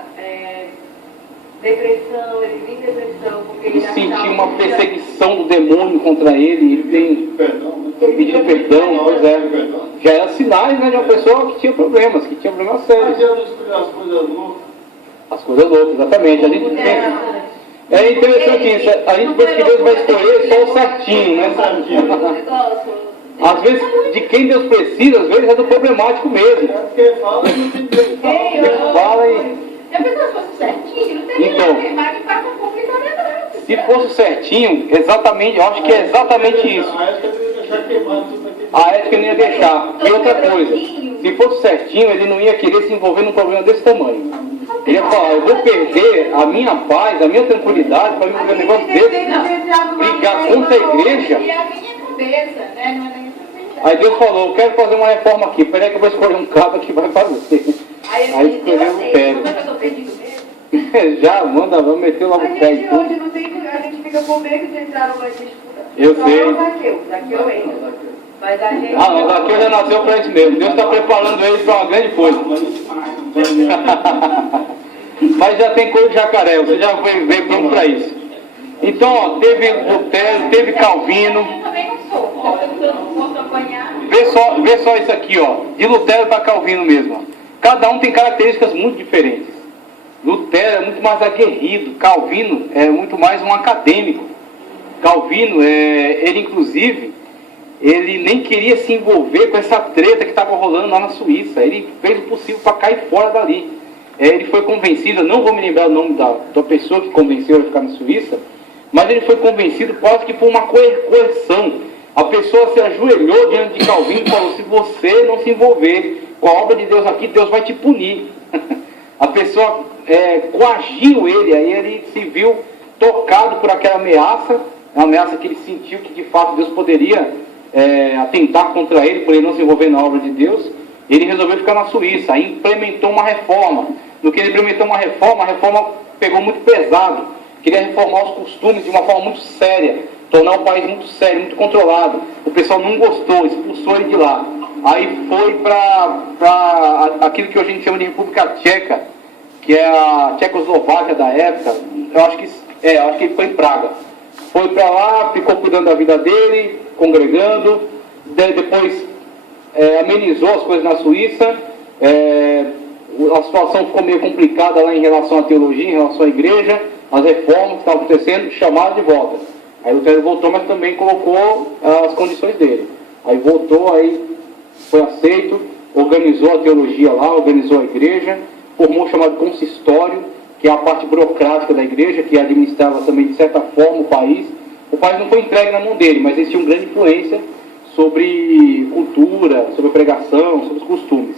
depressão, ele vivia em depressão porque Ele ele sentia achava uma que perseguição do demônio contra ele. Ele tem Perdão, né? pedido perdão, pois é. Já era sinais, né, de uma pessoa que tinha problemas Mas sérios. eu não escolhi as coisas loucas. As coisas loucas, exatamente. A gente tem... É interessante isso, a gente pensa que Deus vai escolher só o certinho, né? Às vezes, de quem Deus precisa, às vezes é do problemático mesmo. É porque fala e não tem Deus. Fala aí. Se a pessoa fosse certinho, não teria Então. afirmar que passa um complicado. Se fosse certinho, exatamente, eu acho que é exatamente isso. A ética dele deixar queimado tudo aqui. A ética não ia deixar. E outra coisa, se fosse certinho, ele não ia querer se envolver num problema desse tamanho. Ele ia falar, eu vou perder a minha paz, a minha tranquilidade para me envolver num negócio desse. Brigar contra a igreja. E a minha cabeça, né? Não é nem Aí Deus falou, eu quero fazer uma reforma aqui, peraí que eu vou escolher um cara que vai fazer. Aí escolheu o Lutero. Mas eu tô perdido mesmo. Já, vamos meter logo A o pé e gente tudo. hoje não tem, a gente fica com medo de entrar numa disputa. Eu Só sei. o Zaqueu entra. Mas a gente... Ah, mas aqui já nasceu para isso mesmo. Deus está preparando eles para uma grande coisa. Mas já tem coisa de jacaré, você já veio pronto para isso. Então, ó, teve Lutero, teve Calvino. Eu também não sou. Eu não posso apanhar. Vê só isso aqui, ó. De Lutero para Calvino mesmo. Ó. Cada um tem características muito diferentes. Lutero é muito mais aguerrido. Calvino é muito mais um acadêmico. Calvino, ele inclusive, ele nem queria se envolver com essa treta que estava rolando lá na Suíça. Ele fez o possível para cair fora dali. Ele foi convencido, eu não vou me lembrar o nome da pessoa que convenceu ele a ficar na Suíça, mas ele foi convencido quase que por uma coerção. A pessoa se ajoelhou diante de Calvino e falou: se você não se envolver com a obra de Deus aqui, Deus vai te punir. A pessoa coagiu ele, aí ele se viu tocado por aquela ameaça, uma ameaça que ele sentiu que de fato Deus poderia atentar contra ele, por ele não se envolver na obra de Deus. Ele resolveu ficar na Suíça, aí implementou uma reforma. No que ele implementou uma reforma, a reforma pegou muito pesado. Queria reformar os costumes de uma forma muito séria, tornar o país muito sério, muito controlado. O pessoal não gostou, expulsou ele de lá. Aí foi para aquilo que hoje a gente chama de República Tcheca, que é a Tchecoslováquia da época. Eu acho que ele foi em Praga. Foi para lá, ficou cuidando da vida dele, congregando. Depois amenizou as coisas na Suíça. A situação ficou meio complicada lá em relação à teologia, em relação à igreja, as reformas que estavam acontecendo, chamaram de volta. Aí Lutero voltou, mas também colocou as condições dele. Aí voltou, aí foi aceito, organizou a teologia lá, organizou a igreja, formou o chamado consistório, que é a parte burocrática da igreja, que administrava também de certa forma o país. O país não foi entregue na mão dele, mas ele tinha uma grande influência sobre cultura, sobre pregação, sobre os costumes.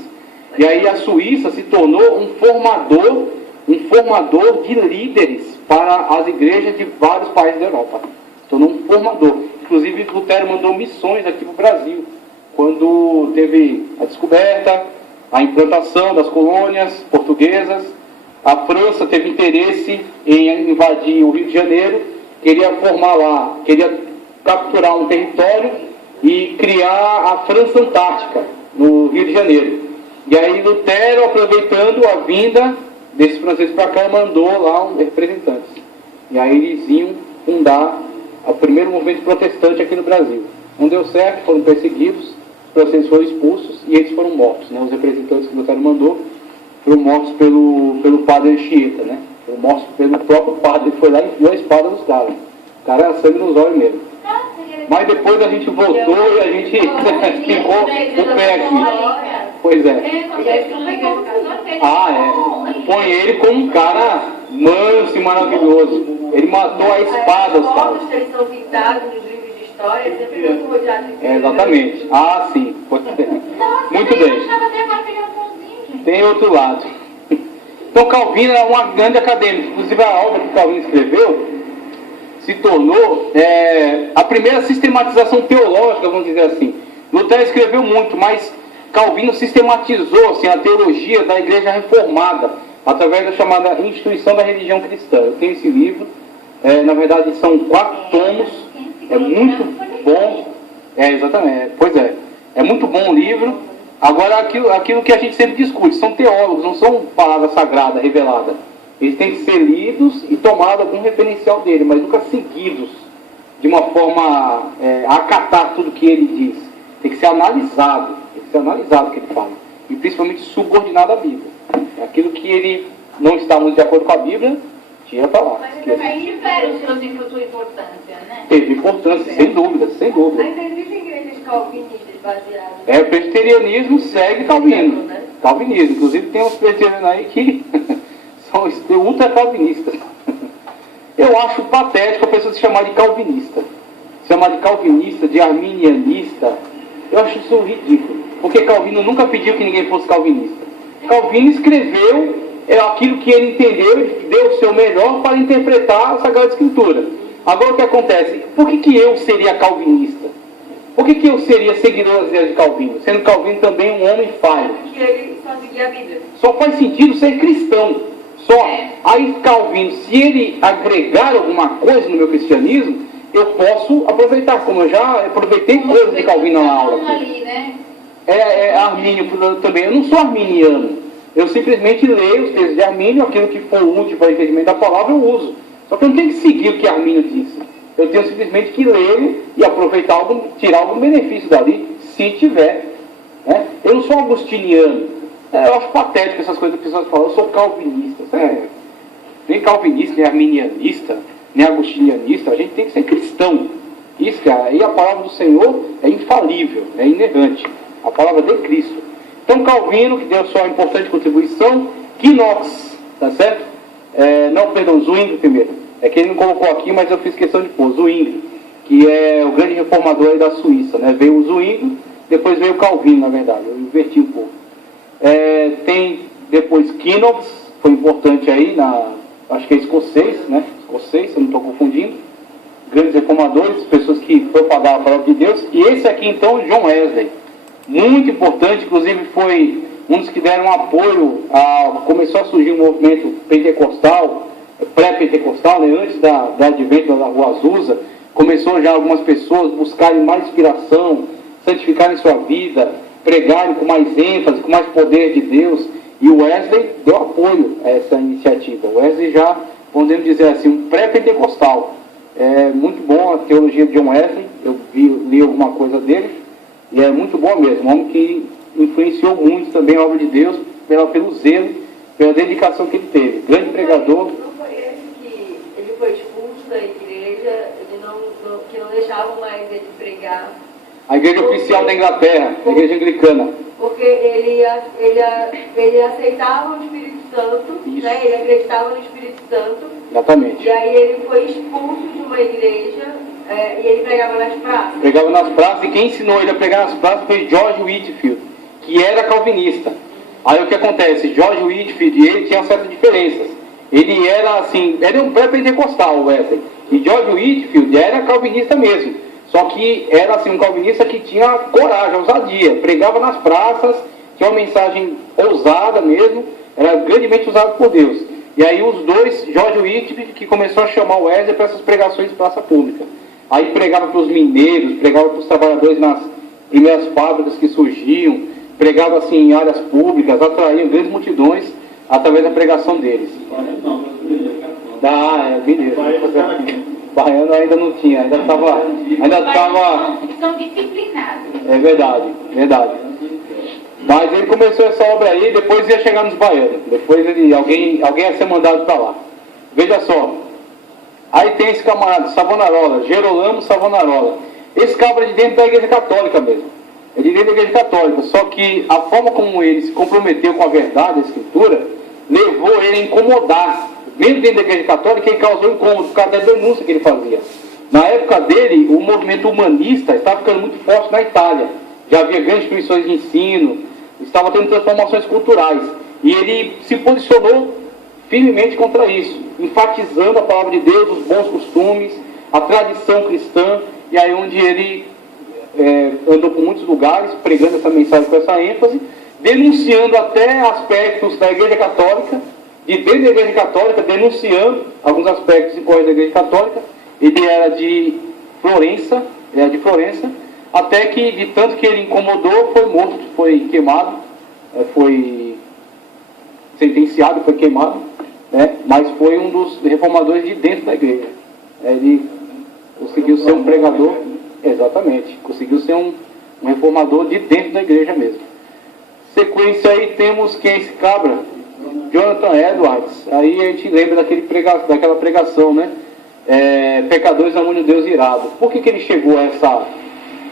E aí a Suíça se tornou um formador de líderes para as igrejas de vários países da Europa. Se tornou um formador. Inclusive Lutero mandou missões aqui para o Brasil, quando teve a descoberta, a implantação das colônias portuguesas. A França teve interesse em invadir o Rio de Janeiro, queria formar lá, queria capturar um território e criar a França Antártica, no Rio de Janeiro. E aí Lutero, aproveitando a vinda desses franceses para cá, mandou lá uns representantes. E aí eles iam fundar o primeiro movimento protestante aqui no Brasil. Não deu certo, foram perseguidos, os franceses foram expulsos e eles foram mortos. Né? Os representantes que Lutero mandou foram mortos pelo padre Anchieta, né? Foram mortos pelo próprio padre, ele foi lá e enfiou a espada nos caras. O cara era sangue nos olhos mesmo. Mas depois a gente voltou e a gente ficou o pé aqui. Pois é. Põe ele como um cara manso e maravilhoso. Ele matou a espada os caras. Os eles são citados nos livros de história, sempre vem com rodeado de exatamente. Ah, sim. Muito bem. Tem outro lado. Então Calvino é uma grande acadêmica. Inclusive a obra que Calvino escreveu se tornou a primeira sistematização teológica, vamos dizer assim. Lutero escreveu muito, mas Calvino sistematizou assim, a teologia da igreja reformada, através da chamada Instituição da Religião Cristã. Eu tenho esse livro, na verdade são 4 tomos, é muito bom. Exatamente, pois é. É muito bom o livro. Agora, aquilo que a gente sempre discute, são teólogos, não são palavras sagradas, reveladas. Eles têm que ser lidos e tomados algum referencial dele, mas nunca seguidos de uma forma a acatar tudo que ele diz. Tem que ser analisado, o que ele fala. E principalmente subordinado à Bíblia. Aquilo que ele não está muito de acordo com a Bíblia, tira para lá. Mas também tiveram sua importância, né? Teve importância, sem dúvida, sem dúvida. Ainda existem igrejas calvinistas baseadas. O presbiterianismo segue Calvino. Calvinismo. Inclusive tem uns presbiterianos aí que são ultra calvinistas. Eu acho patético a pessoa se chamar de calvinista. Se chamar de calvinista, de arminianista. Eu acho isso ridículo. Porque Calvino nunca pediu que ninguém fosse calvinista. Calvino escreveu aquilo que ele entendeu e deu o seu melhor para interpretar a Sagrada Escritura. Agora o que acontece? Por que eu seria calvinista? Por que eu seria seguidor das ideias de Calvino? Sendo Calvino também um homem falho. Porque ele só seguia a Bíblia. Só faz sentido ser cristão. Só. Aí Calvino, se ele agregar alguma coisa no meu cristianismo, eu posso aproveitar, como eu já aproveitei coisas de Calvino na aula. Ali, né? Armínio também. Eu não sou arminiano. Eu simplesmente leio os textos de Armínio, aquilo que for útil para o entendimento da palavra, eu uso. Só que eu não tenho que seguir o que Armínio disse. Eu tenho simplesmente que ler e aproveitar tirar algum benefício dali, se tiver. Né? Eu não sou agostiniano. Eu acho patético essas coisas que as pessoas falam. Eu sou calvinista. Nem calvinista, nem arminianista, nem agostinianista. A gente tem que ser cristão. Isso, cara. E a palavra do Senhor é infalível, é inerrante. A palavra de Cristo. Então Calvino, que deu sua importante contribuição, Knox, tá certo? Zwingli primeiro. É que ele não colocou aqui, mas eu fiz questão de pôr, Zwingli. que é o grande reformador aí da Suíça, né? Veio o Zwingli, depois veio o Calvino, na verdade, eu inverti um pouco. Tem depois Knox, foi importante aí, acho que é escocês, né? Escocês, se eu não estou confundindo. Grandes reformadores, pessoas que propagaram a palavra de Deus. E esse aqui então, John Wesley, muito importante, inclusive foi um dos que deram apoio, começou a surgir um movimento pentecostal, pré-pentecostal, né? Antes do advento da Rua Azusa, começou já algumas pessoas buscarem mais inspiração, santificarem sua vida, pregarem com mais ênfase, com mais poder de Deus, e o Wesley deu apoio a essa iniciativa. O Wesley já, podemos dizer assim, um pré-pentecostal. É muito bom a teologia de John Wesley, eu li alguma coisa dele, e é muito bom mesmo, um homem que influenciou muito também a obra de Deus, pelo zelo, pela dedicação que ele teve. Grande pregador. Não foi esse que ele foi expulso da igreja, que não deixavam mais ele pregar? A igreja oficial da Inglaterra, a igreja anglicana. Porque ele aceitava o Espírito Santo, né? Ele acreditava no Espírito Santo. Exatamente. E aí ele foi expulso de uma igreja e ele pregava nas praças. Pregava nas praças, e quem ensinou ele a pregar nas praças foi George Whitefield, que era calvinista. Aí o que acontece? George Whitefield e ele tinham certas diferenças. Ele era assim, era um pré-pentecostal, o Wesley. E George Whitefield era calvinista mesmo. Só que era assim, um calvinista que tinha coragem, ousadia, pregava nas praças, tinha uma mensagem ousada mesmo, era grandemente usado por Deus. E aí os dois, George Whitefield, que começou a chamar o Wesley para essas pregações de praça pública. Aí pregava para os mineiros, pregava para os trabalhadores nas primeiras fábricas que surgiam, pregava assim em áreas públicas, atraía grandes multidões através da pregação deles. Mineiro. Baiano ainda não tinha, ainda estava. São disciplinados. É verdade. Mas ele começou essa obra aí, depois ia chegar nos baianos. Depois alguém ia ser mandado para lá. Veja só. Aí tem esse camarada, Savonarola, Gerolamo Savonarola. Esse cabra é de dentro da igreja católica mesmo. É de dentro da igreja católica. Só que a forma como ele se comprometeu com a verdade, a escritura, levou ele a incomodar. Mesmo dentro da igreja católica, ele causou incômodo por causa da denúncia que ele fazia. Na época dele, o movimento humanista estava ficando muito forte na Itália. Já havia grandes instituições de ensino, estava tendo transformações culturais. E ele se posicionou firmemente contra isso, enfatizando a palavra de Deus, os bons costumes, a tradição cristã, e aí onde ele andou por muitos lugares, pregando essa mensagem com essa ênfase, denunciando até aspectos da igreja católica, de dentro da igreja católica, denunciando alguns aspectos incorretos da igreja católica. Ele era de Florença, até que, de tanto que ele incomodou, foi morto, foi queimado, foi sentenciado, foi queimado, né? Mas foi um dos reformadores de dentro da igreja. Ele conseguiu ser um pregador, exatamente, conseguiu ser um reformador de dentro da igreja mesmo. Sequência aí temos quem é esse cabra? Jonathan Edwards. Aí a gente lembra daquela pregação, né? Pecadores amam de Deus irado. Por que ele chegou a essa...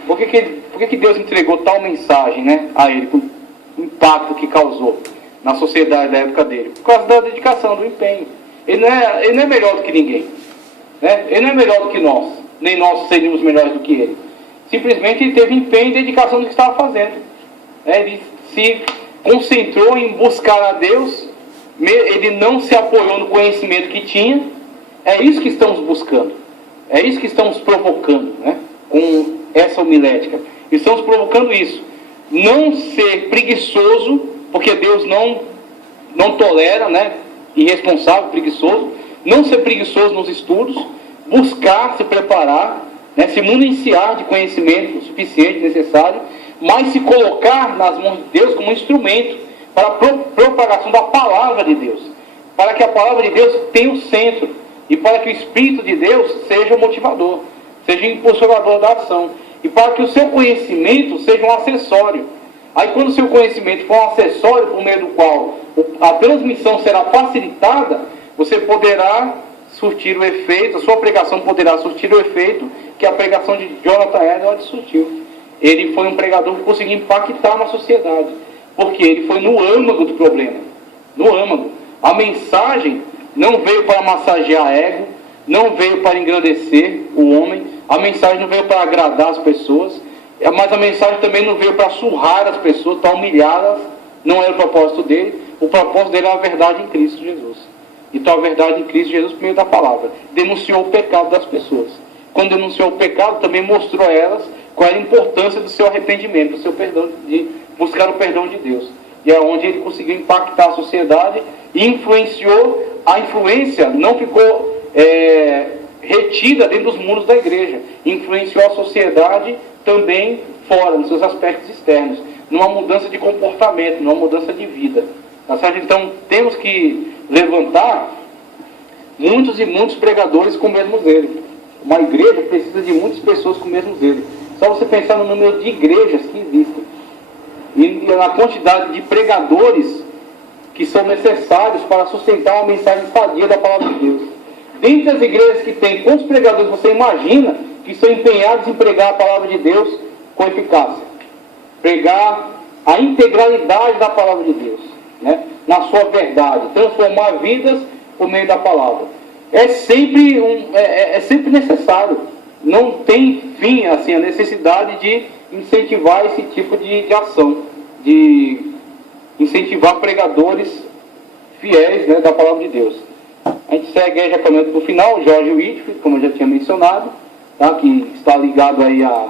Por que Deus entregou tal mensagem, né, a ele, com o impacto que causou na sociedade da época dele? Por causa da dedicação, do empenho. Ele não é melhor do que ninguém, né? Ele não é melhor do que nós, nem nós seríamos melhores do que ele. Simplesmente ele teve empenho e dedicação no que estava fazendo. Ele se concentrou em buscar a Deus, ele não se apoiou no conhecimento que tinha. É isso que estamos buscando, é isso que estamos provocando, né, com essa homilética. Estamos provocando isso, não ser preguiçoso, porque Deus não tolera, né, irresponsável, preguiçoso, não ser preguiçoso nos estudos, buscar se preparar, né, se municiar de conhecimento suficiente, necessário, mas se colocar nas mãos de Deus como um instrumento para a propagação da palavra de Deus, para que a palavra de Deus tenha o centro, e para que o Espírito de Deus seja o motivador, seja o impulsionador da ação, e para que o seu conhecimento seja um acessório. Aí quando o seu conhecimento for um acessório por meio do qual a transmissão será facilitada, você poderá surtir o efeito, a sua pregação poderá surtir o efeito que a pregação de Jonathan Edwards surtiu. Ele foi um pregador que conseguiu impactar na sociedade, porque ele foi no âmago do problema, no âmago. A mensagem não veio para massagear ego, não veio para engrandecer o homem, a mensagem não veio para agradar as pessoas, mas a mensagem também não veio para surrar as pessoas, para humilhá-las, não era o propósito dele. O propósito dele é a verdade em Cristo Jesus. Então a verdade em Cristo Jesus por meio da palavra. Denunciou o pecado das pessoas. Quando denunciou o pecado, também mostrou a elas qual era a importância do seu arrependimento, do seu perdão, de buscar o perdão de Deus. E é onde ele conseguiu impactar a sociedade e influenciou. A influência não ficou retida dentro dos muros da igreja. Influenciou a sociedade também fora, nos seus aspectos externos, numa mudança de comportamento, numa mudança de vida. Tá certo? Então temos que levantar muitos e muitos pregadores com o mesmo zelo. Uma igreja precisa de muitas pessoas com o mesmo zelo. Só você pensar no número de igrejas que existem e na quantidade de pregadores que são necessários para sustentar uma mensagem sadia da palavra de Deus. Dentre as igrejas que tem, quantos pregadores você imagina que são empenhados em pregar a palavra de Deus com eficácia? Pregar a integralidade da palavra de Deus, né? Na sua verdade, transformar vidas por meio da palavra. É sempre necessário. Não tem fim assim, a necessidade de incentivar esse tipo de ação, de incentivar pregadores fiéis, né, da palavra de Deus. A gente segue já caminhando para o final, George Whitefield, como eu já tinha mencionado, tá, que está ligado aí a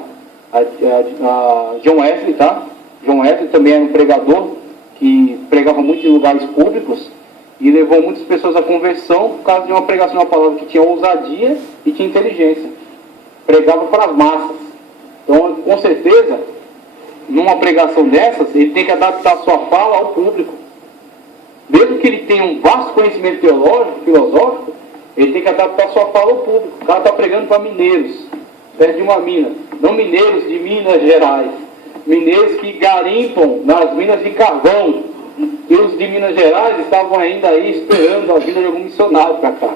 John Wesley, tá? John Wesley também era um pregador que pregava muito em lugares públicos e levou muitas pessoas à conversão por causa de uma pregação de uma palavra que tinha ousadia e tinha inteligência. Pregava para as massas. Então, com certeza, numa pregação dessas, ele tem que adaptar a sua fala ao público. Mesmo que ele tenha um vasto conhecimento teológico, filosófico, ele tem que adaptar a sua fala ao público. O cara está pregando para mineiros, perto de uma mina. Não mineiros de Minas Gerais. Mineiros que garimpam nas minas de carvão. E os de Minas Gerais estavam ainda aí esperando a vinda de algum missionário para cá.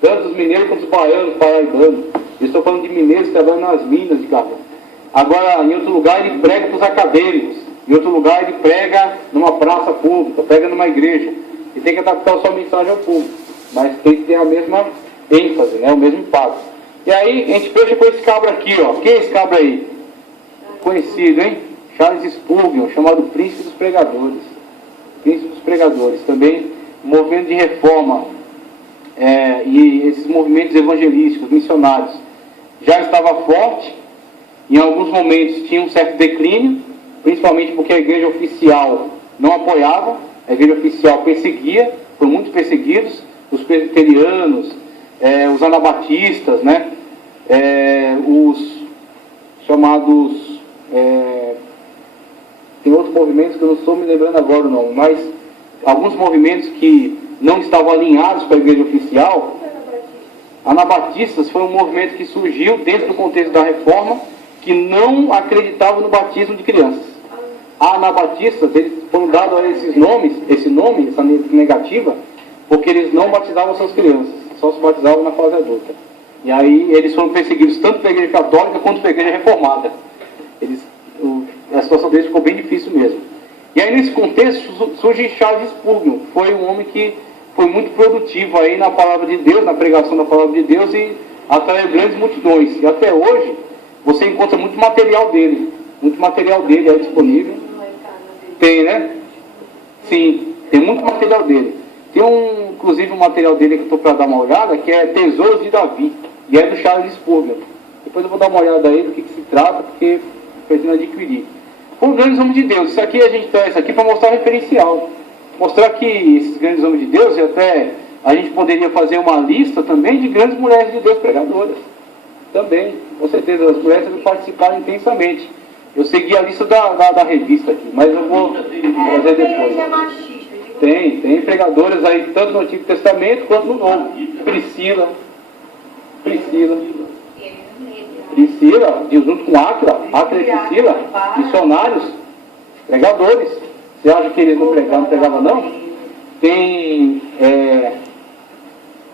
Tanto os mineiros quanto os baianos, paraibanos. Eu estou falando de mineiros que trabalham nas minas de carvão. Agora, em outro lugar, ele prega para os acadêmicos. Em outro lugar, ele prega numa praça pública, prega numa igreja. E tem que adaptar a sua mensagem ao público. Mas tem que ter a mesma ênfase, né? O mesmo impacto. E aí, a gente fecha com esse cabra aqui, ó. Quem é esse cabra aí? Conhecido, hein? Charles Spurgeon, chamado Príncipe dos Pregadores. Príncipe dos Pregadores. Também, movimento de reforma. E esses movimentos evangelísticos, missionários, já estava forte. Em alguns momentos tinha um certo declínio, principalmente porque a igreja oficial não apoiava, a igreja oficial perseguia, foram muito perseguidos, os presbiterianos, os anabatistas, né? Os chamados, tem outros movimentos que eu não estou me lembrando agora o nome, mas alguns movimentos que não estavam alinhados com a igreja oficial. Anabatistas foi um movimento que surgiu dentro do contexto da reforma, que não acreditava no batismo de crianças. Anabatistas, eles foram dados a esse nome, essa negativa, porque eles não batizavam suas crianças, só se batizavam na fase adulta. E aí eles foram perseguidos tanto pela igreja católica quanto pela igreja reformada. A situação deles ficou bem difícil mesmo. E aí nesse contexto surge Charles Spurgeon, foi um homem que foi muito produtivo aí na palavra de Deus, na pregação da palavra de Deus, e atraiu grandes multidões. E até hoje você encontra muito material dele aí disponível. Tem, né? Sim, tem muito material dele. Tem inclusive um material dele que eu estou para dar uma olhada, que é Tesouros de Davi, e é do Charles Spurgeon. Depois eu vou dar uma olhada aí do que se trata, porque pretendo adquirir. Foi um grande homem de Deus. Isso aqui a gente traz aqui para mostrar referencial. Mostrar que esses grandes homens de Deus, e até a gente poderia fazer uma lista também de grandes mulheres de Deus pregadoras. Também, com certeza, as mulheres participaram intensamente. Eu segui a lista da revista aqui, mas eu vou fazer depois. Tem pregadoras aí, tanto no Antigo Testamento quanto no Novo. Priscila, junto com Áquila e Priscila, missionários, pregadores. Você acha que eles não pregavam não? Tem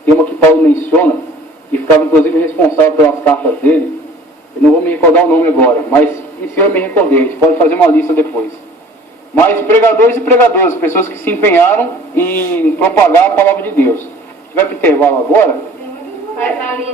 uma que Paulo menciona, que ficava inclusive responsável pelas cartas dele. Eu não vou me recordar o nome agora, mas esse eu me recordei, a gente pode fazer uma lista depois. Mas pregadores e pregadoras, pessoas que se empenharam em propagar a palavra de Deus. Se tiver para intervalo agora, Faz a linha.